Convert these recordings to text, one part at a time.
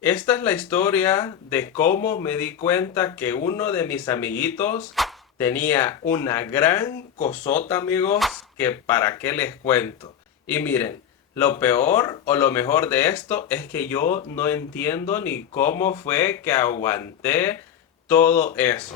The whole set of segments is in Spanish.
Esta es la historia de cómo me di cuenta que uno de mis amiguitos tenía una gran cosota, amigos, que para qué les cuento. Y miren, lo peor o lo mejor de esto es que yo no entiendo ni cómo fue que aguanté todo eso.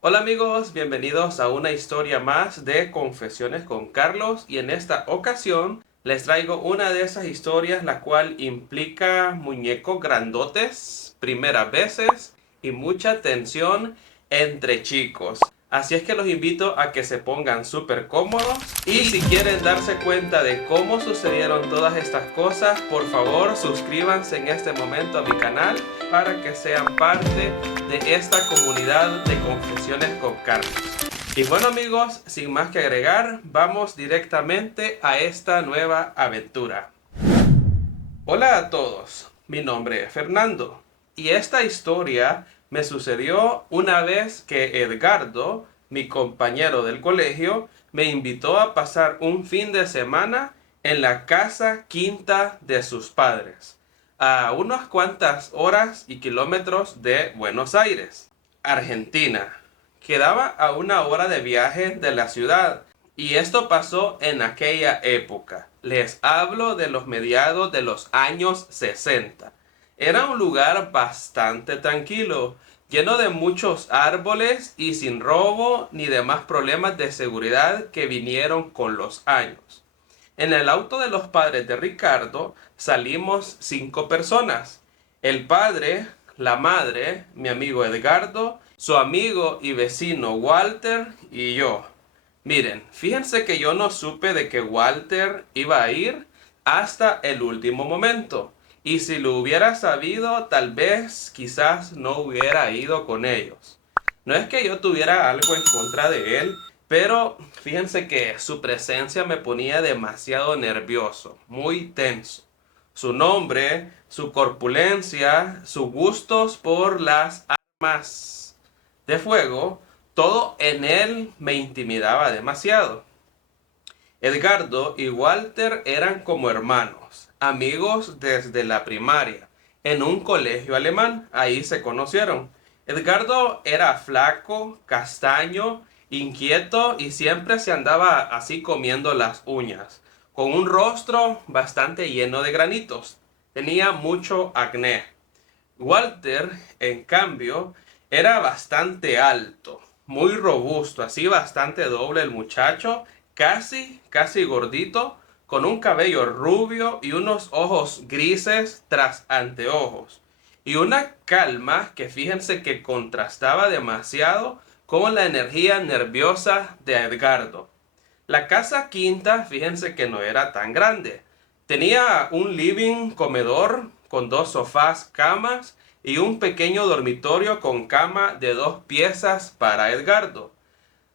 Hola amigos, bienvenidos a una historia más de Confesiones con Carlos y en esta ocasión les traigo una de esas historias la cual implica muñecos grandotes, primeras veces y mucha tensión entre chicos. Así es que los invito a que se pongan súper cómodos y si quieren darse cuenta de cómo sucedieron todas estas cosas, por favor suscríbanse en este momento a mi canal para que sean parte de esta comunidad de Confesiones con Carlos. Y bueno amigos, sin más que agregar, vamos directamente a esta nueva aventura. Hola a todos, mi nombre es Fernando y esta historia me sucedió una vez que Edgardo, mi compañero del colegio, me invitó a pasar un fin de semana en la casa quinta de sus padres, a unas cuantas horas y kilómetros de Buenos Aires, Argentina. Quedaba a una hora de viaje de la ciudad y esto pasó en aquella época. Les hablo de los mediados de los años 60. Era un lugar bastante tranquilo, lleno de muchos árboles y sin robo ni demás problemas de seguridad que vinieron con los años. En el auto de los padres de Ricardo salimos 5 personas. El padre, la madre, mi amigo Edgardo, su amigo y vecino Walter y yo. Miren, fíjense que yo no supe de que Walter iba a ir hasta el último momento. Y si lo hubiera sabido, tal vez quizás no hubiera ido con ellos. No es que yo tuviera algo en contra de él, pero fíjense que su presencia me ponía demasiado nervioso, muy tenso. Su nombre, su corpulencia, sus gustos por las armas de fuego, todo en él me intimidaba demasiado. Edgardo y Walter eran como hermanos, amigos desde la primaria, en un colegio alemán, ahí se conocieron. Edgardo era flaco, castaño, inquieto y siempre se andaba así comiendo las uñas, con un rostro bastante lleno de granitos. Tenía mucho acné. Walter, en cambio, era bastante alto, muy robusto, así bastante doble el muchacho, casi gordito, con un cabello rubio y unos ojos grises tras anteojos. Y una calma que fíjense que contrastaba demasiado con la energía nerviosa de Edgardo. La casa quinta, fíjense que no era tan grande. Tenía un living comedor con 2 sofás, camas y un pequeño dormitorio con cama de 2 piezas para Edgardo.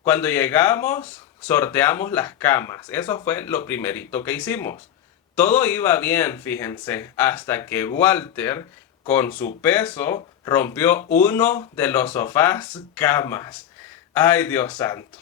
Cuando llegamos, sorteamos las camas. Eso fue lo primerito que hicimos. Todo iba bien, fíjense, hasta que Walter, con su peso, rompió uno de los sofás camas. Ay, Dios santo.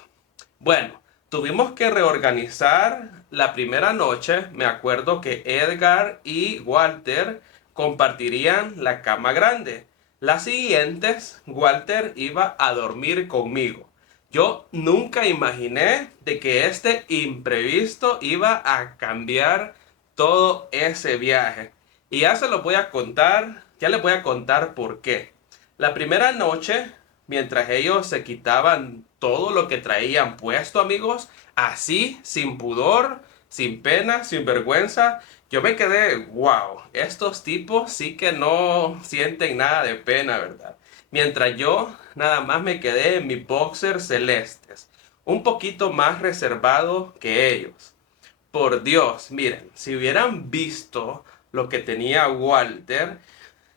Bueno, tuvimos que reorganizar la primera noche. Me acuerdo que Edgar y Walter compartirían la cama grande. Las siguientes, Walter iba a dormir conmigo. Yo nunca imaginé de que este imprevisto iba a cambiar todo ese viaje. Y ya se lo voy a contar, ya les voy a contar por qué. La primera noche, mientras ellos se quitaban todo lo que traían puesto, amigos, así, sin pudor, sin pena, sin vergüenza, yo me quedé, wow, estos tipos sí que no sienten nada de pena, ¿verdad? Mientras yo nada más me quedé en mis boxers celestes, un poquito más reservado que ellos. Por Dios, miren, si hubieran visto lo que tenía Walter,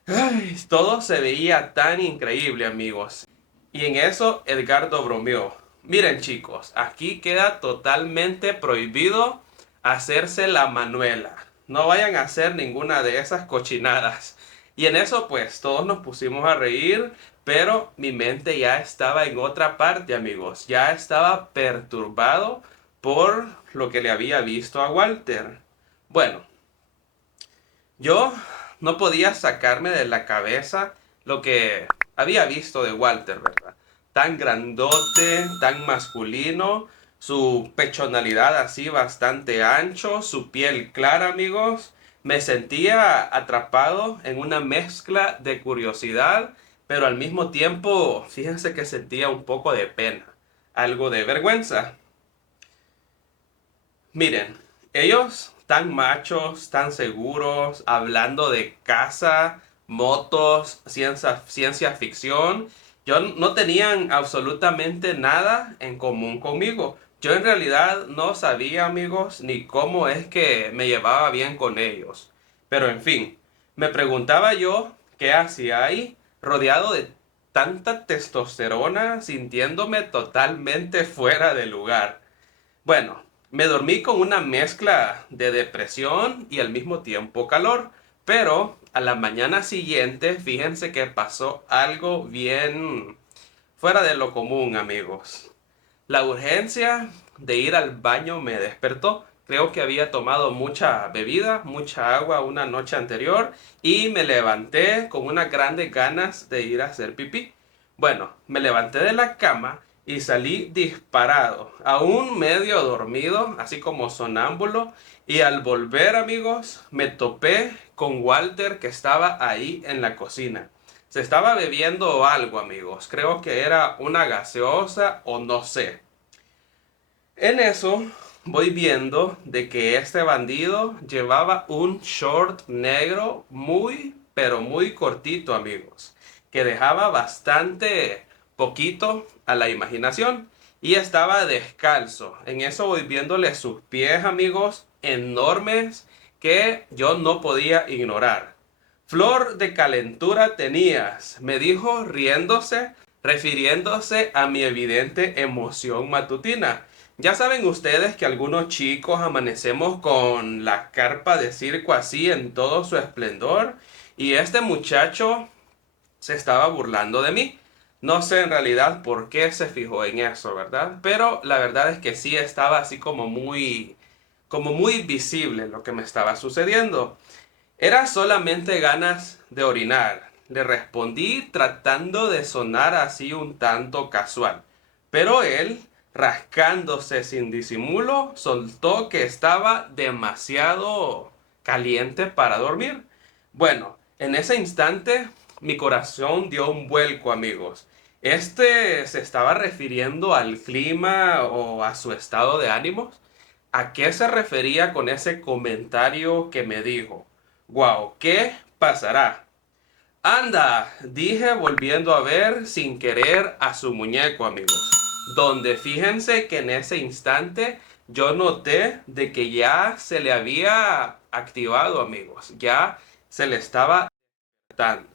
ay, todo se veía tan increíble, amigos. Y en eso Edgardo bromeó. Miren, chicos, aquí queda totalmente prohibido hacerse la manuela. No vayan a hacer ninguna de esas cochinadas. Y en eso, pues, todos nos pusimos a reír, pero mi mente ya estaba en otra parte, amigos. Ya estaba perturbado por lo que le había visto a Walter. Bueno, yo no podía sacarme de la cabeza lo que había visto de Walter, ¿verdad? Tan grandote, tan masculino, su pechonalidad así bastante ancho, su piel clara, amigos. Me sentía atrapado en una mezcla de curiosidad, pero al mismo tiempo, fíjense que sentía un poco de pena, algo de vergüenza. Miren, ellos tan machos, tan seguros, hablando de casa, motos, ciencia ficción, yo no tenían absolutamente nada en común conmigo. Yo en realidad no sabía, amigos, ni cómo es que me llevaba bien con ellos. Pero en fin, me preguntaba yo qué hacía ahí, rodeado de tanta testosterona, sintiéndome totalmente fuera de lugar. Bueno, me dormí con una mezcla de depresión y al mismo tiempo calor, pero a la mañana siguiente, fíjense que pasó algo bien fuera de lo común, amigos. La urgencia de ir al baño me despertó. Creo que había tomado mucha bebida, mucha agua una noche anterior y me levanté con unas grandes ganas de ir a hacer pipí. Bueno, me levanté de la cama y salí disparado, aún medio dormido, así como sonámbulo, y al volver, amigos, me topé con Walter que estaba ahí en la cocina. Se estaba bebiendo algo, amigos. Creo que era una gaseosa o no sé. En eso voy viendo de que este bandido llevaba un short negro muy, pero muy cortito, amigos, que dejaba bastante poquito a la imaginación y estaba descalzo. En eso voy viéndole sus pies, amigos, enormes que yo no podía ignorar. Flor de calentura tenías, me dijo riéndose, refiriéndose a mi evidente emoción matutina. Ya saben ustedes que algunos chicos amanecemos con la carpa de circo así en todo su esplendor y este muchacho se estaba burlando de mí. No sé en realidad por qué se fijó en eso, ¿verdad? Pero la verdad es que sí estaba así como muy visible lo que me estaba sucediendo. Era solamente ganas de orinar. Le respondí tratando de sonar así un tanto casual. Pero él, rascándose sin disimulo, soltó que estaba demasiado caliente para dormir. Bueno, en ese instante mi corazón dio un vuelco, amigos. Este se estaba refiriendo al clima o a su estado de ánimos. ¿A qué se refería con ese comentario que me dijo? Wow, ¿qué pasará? Anda, dije volviendo a ver sin querer a su muñeco, amigos. Donde fíjense que en ese instante yo noté de que ya se le había activado, amigos. Ya se le estaba despertando.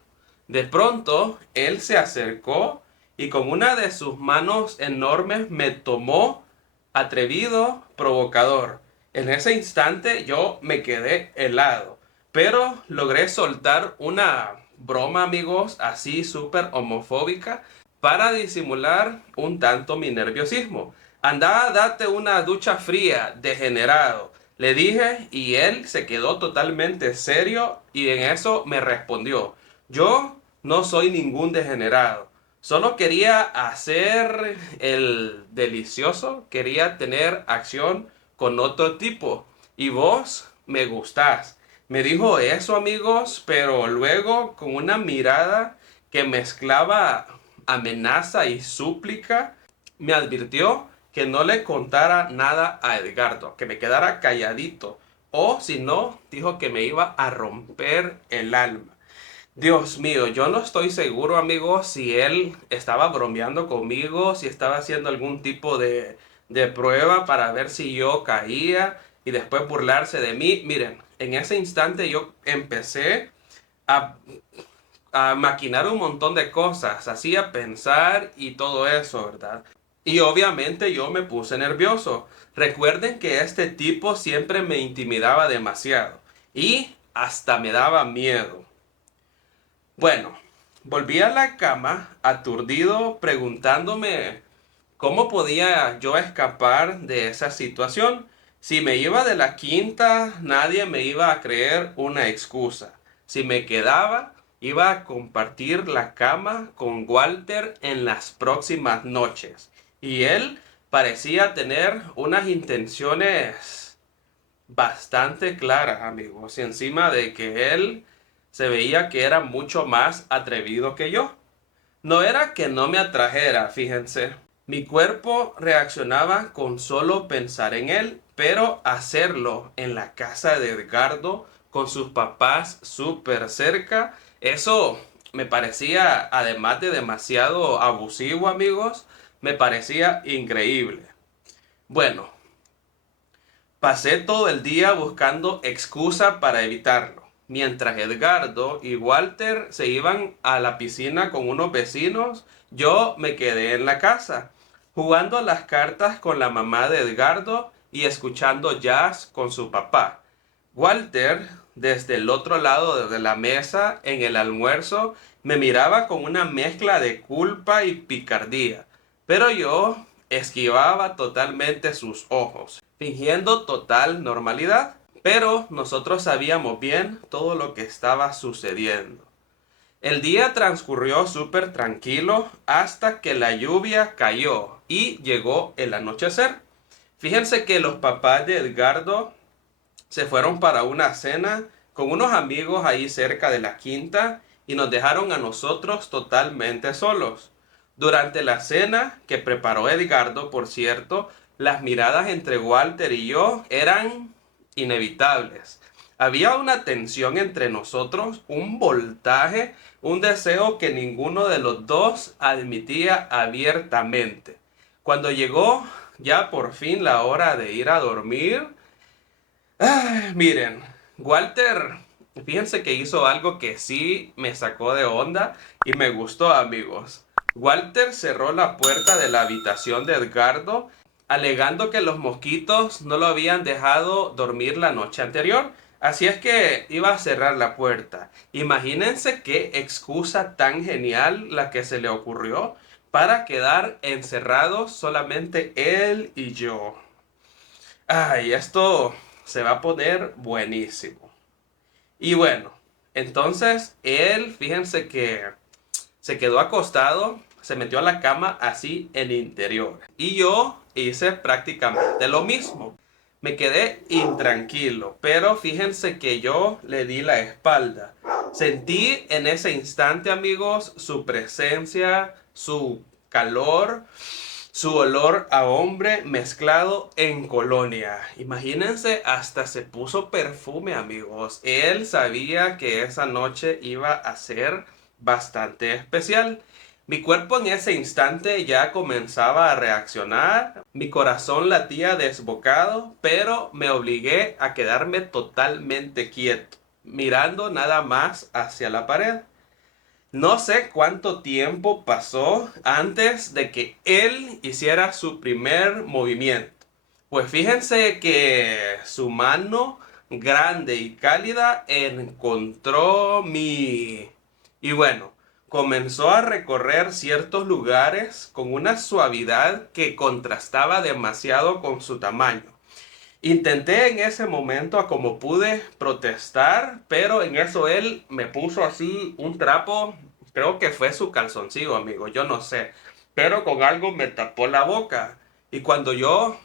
De pronto, él se acercó y con una de sus manos enormes me tomó atrevido, provocador. En ese instante yo me quedé helado, pero logré soltar una broma, amigos, así súper homofóbica para disimular un tanto mi nerviosismo. Anda, date una ducha fría, degenerado. Le dije y él se quedó totalmente serio y en eso me respondió, yo no soy ningún degenerado. Solo quería hacer el delicioso, quería tener acción con otro tipo. Y vos me gustás. Me dijo eso, amigos, pero luego con una mirada que mezclaba amenaza y súplica, me advirtió que no le contara nada a Edgardo, que me quedara calladito. O si no, dijo que me iba a romper el alma. Dios mío, yo no estoy seguro, amigo, si él estaba bromeando conmigo, si estaba haciendo algún tipo de prueba para ver si yo caía y después burlarse de mí. Miren, en ese instante yo empecé a, a maquinar un montón de cosas, así a pensar y todo eso, ¿verdad? Y obviamente yo me puse nervioso. Recuerden que este tipo siempre me intimidaba demasiado y hasta me daba miedo. Bueno, volví a la cama aturdido preguntándome cómo podía yo escapar de esa situación. Si me iba de la quinta, nadie me iba a creer una excusa. si me quedaba, iba a compartir la cama con Walter en las próximas noches. Y él parecía tener unas intenciones bastante claras, amigos. Y encima de que él se veía que era mucho más atrevido que yo. No era que no me atrajera, fíjense. Mi cuerpo reaccionaba con solo pensar en él, pero hacerlo en la casa de Edgardo con sus papás súper cerca, eso me parecía, además de demasiado abusivo, amigos, me parecía increíble. Bueno, pasé todo el día buscando excusa para evitarlo. Mientras Edgardo y Walter se iban a la piscina con unos vecinos, yo me quedé en la casa, jugando a las cartas con la mamá de Edgardo y escuchando jazz con su papá. Walter, desde el otro lado de la mesa, en el almuerzo, me miraba con una mezcla de culpa y picardía, pero yo esquivaba totalmente sus ojos, fingiendo total normalidad. Pero nosotros sabíamos bien todo lo que estaba sucediendo. El día transcurrió súper tranquilo hasta que la lluvia cayó y llegó el anochecer. Fíjense que los papás de Edgardo se fueron para una cena con unos amigos ahí cerca de la quinta y nos dejaron a nosotros totalmente solos. Durante la cena que preparó Edgardo, por cierto, las miradas entre Walter y yo eran inevitables. Había una tensión entre nosotros, un voltaje, un deseo que ninguno de los dos admitía abiertamente. Cuando llegó ya por fin la hora de ir a dormir, miren, Walter, fíjense que hizo algo que sí me sacó de onda y me gustó, amigos. Walter cerró la puerta de la habitación de Edgardo, alegando que los mosquitos no lo habían dejado dormir la noche anterior. Así es que iba a cerrar la puerta. Imagínense qué excusa tan genial la que se le ocurrió para quedar encerrados solamente él y yo. Ay, esto se va a poner buenísimo. Y bueno, entonces él, fíjense que se quedó acostado, se metió a la cama así en interior. Y yo hice prácticamente lo mismo. Me quedé intranquilo, pero fíjense que yo le di la espalda. Sentí en ese instante, amigos, su presencia, su calor, su olor a hombre mezclado en colonia. Imagínense, hasta se puso perfume, amigos. Él sabía que esa noche iba a ser bastante especial. Mi cuerpo en ese instante ya comenzaba a reaccionar. Mi corazón latía desbocado, pero me obligué a quedarme totalmente quieto, mirando nada más hacia la pared. No sé cuánto tiempo pasó antes de que él hiciera su primer movimiento. Pues fíjense que su mano grande y cálida encontró mi... Y bueno, comenzó a recorrer ciertos lugares con una suavidad que contrastaba demasiado con su tamaño. Intenté en ese momento a como pude protestar, pero en eso él me puso así un trapo, creo que fue su calzoncillo, amigo, yo no sé, pero con algo me tapó la boca. Y cuando yo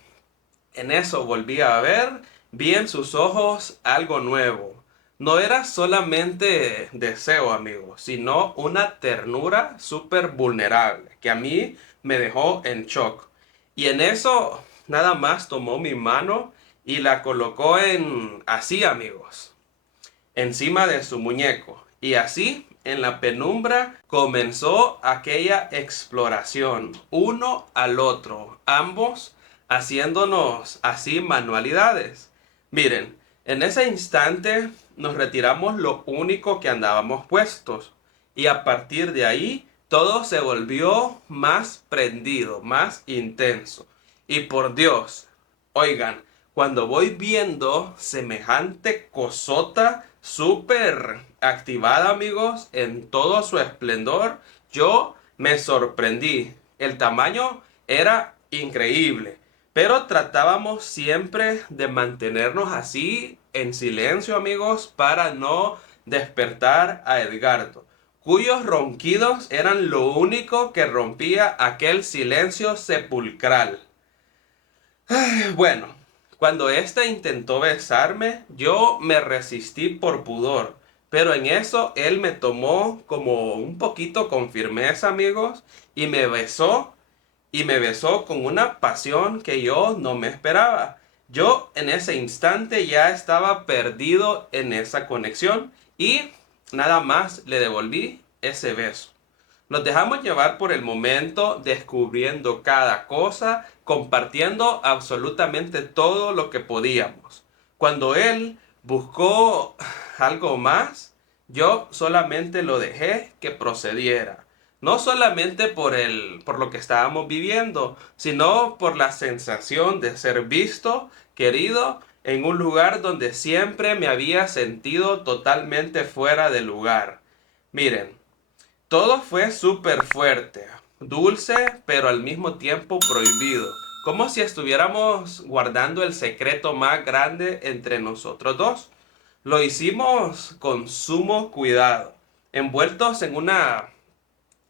en eso volví a ver, vi en sus ojos algo nuevo. No era solamente deseo, amigo, sino una ternura súper vulnerable que a mí me dejó en shock. Y en eso nada más tomó mi mano y la colocó en así, amigos, encima de su muñeco. Y así, en la penumbra, comenzó aquella exploración, uno al otro, ambos haciéndonos así manualidades. Miren, en ese instante nos retiramos lo único que andábamos puestos. Y a partir de ahí, todo se volvió más prendido, más intenso. Y por Dios, oigan, cuando voy viendo semejante cosota súper activada, amigos, en todo su esplendor, yo me sorprendí. El tamaño era increíble, pero tratábamos siempre de mantenernos así en silencio, amigos, para no despertar a Edgardo, cuyos ronquidos eran lo único que rompía aquel silencio sepulcral. Bueno, cuando éste intentó besarme, yo me resistí por pudor, pero en eso él me tomó como un poquito con firmeza, amigos, y me besó con una pasión que yo no me esperaba. Yo en ese instante ya estaba perdido en esa conexión y nada más le devolví ese beso. Nos dejamos llevar por el momento, descubriendo cada cosa, compartiendo absolutamente todo lo que podíamos. Cuando él buscó algo más, yo solamente lo dejé que procediera. No solamente por lo que estábamos viviendo, sino por la sensación de ser visto, querido, en un lugar donde siempre me había sentido totalmente fuera de lugar. Miren, todo fue súper fuerte, dulce, pero al mismo tiempo prohibido, como si estuviéramos guardando el secreto más grande entre nosotros dos. Lo hicimos con sumo cuidado, envueltos en una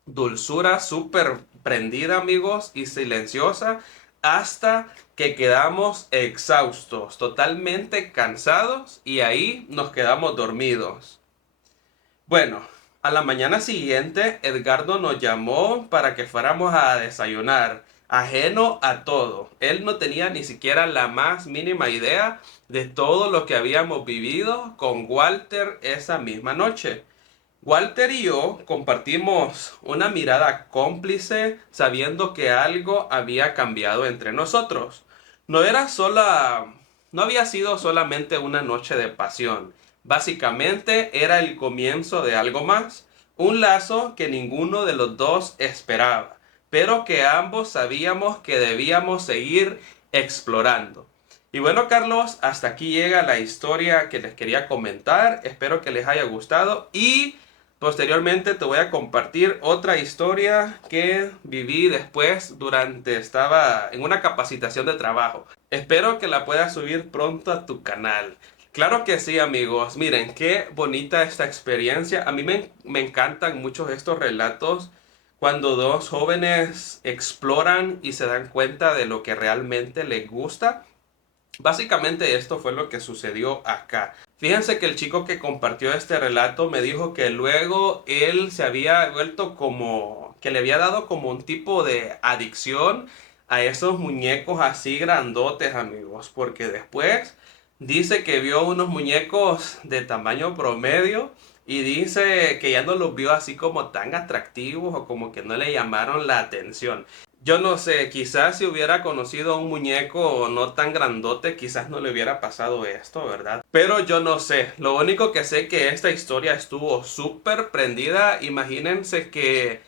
dulzura súper prendida, amigos, y silenciosa, hasta que quedamos exhaustos, totalmente cansados, y ahí nos quedamos dormidos. Bueno, a la mañana siguiente, Edgardo nos llamó para que fuéramos a desayunar, ajeno a todo. Él no tenía ni siquiera la más mínima idea de todo lo que habíamos vivido con Walter esa misma noche. Walter y yo compartimos una mirada cómplice, sabiendo que algo había cambiado entre nosotros. No era sola, no había sido solamente una noche de pasión. Básicamente era el comienzo de algo más, un lazo que ninguno de los dos esperaba, pero que ambos sabíamos que debíamos seguir explorando. Y bueno, Carlos, hasta aquí llega la historia que les quería comentar. Espero que les haya gustado y posteriormente te voy a compartir otra historia que viví después estaba en una capacitación de trabajo. Espero que la puedas subir pronto a tu canal. Claro que sí, amigos. Miren, qué bonita esta experiencia. A mí me encantan mucho estos relatos cuando dos jóvenes exploran y se dan cuenta de lo que realmente les gusta. Básicamente esto fue lo que sucedió acá. Fíjense que el chico que compartió este relato me dijo que luego él se había vuelto que le había dado como un tipo de adicción a esos muñecos así grandotes, amigos, porque después dice que vio unos muñecos de tamaño promedio y dice que ya no los vio así como tan atractivos o como que no le llamaron la atención. Yo no sé, quizás si hubiera conocido a un muñeco no tan grandote, quizás no le hubiera pasado esto, ¿verdad? Pero yo no sé, lo único que sé que esta historia estuvo súper prendida. Imagínense que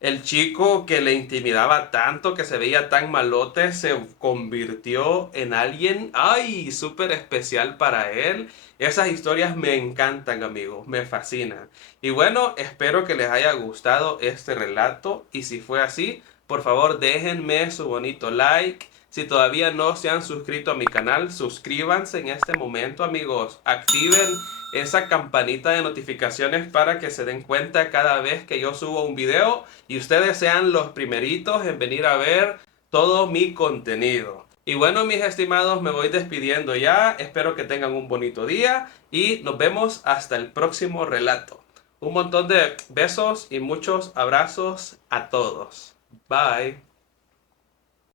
el chico que le intimidaba tanto, que se veía tan malote, se convirtió en alguien, ay, súper especial para él. Esas historias me encantan, amigos, me fascinan. Y bueno, espero que les haya gustado este relato y si fue así, por favor déjenme su bonito like. Si todavía no se han suscrito a mi canal, suscríbanse en este momento, amigos. Activen esa campanita de notificaciones para que se den cuenta cada vez que yo subo un video y ustedes sean los primeritos en venir a ver todo mi contenido. Y bueno, mis estimados, me voy despidiendo ya. Espero que tengan un bonito día y nos vemos hasta el próximo relato. Un montón de besos y muchos abrazos a todos. Bye.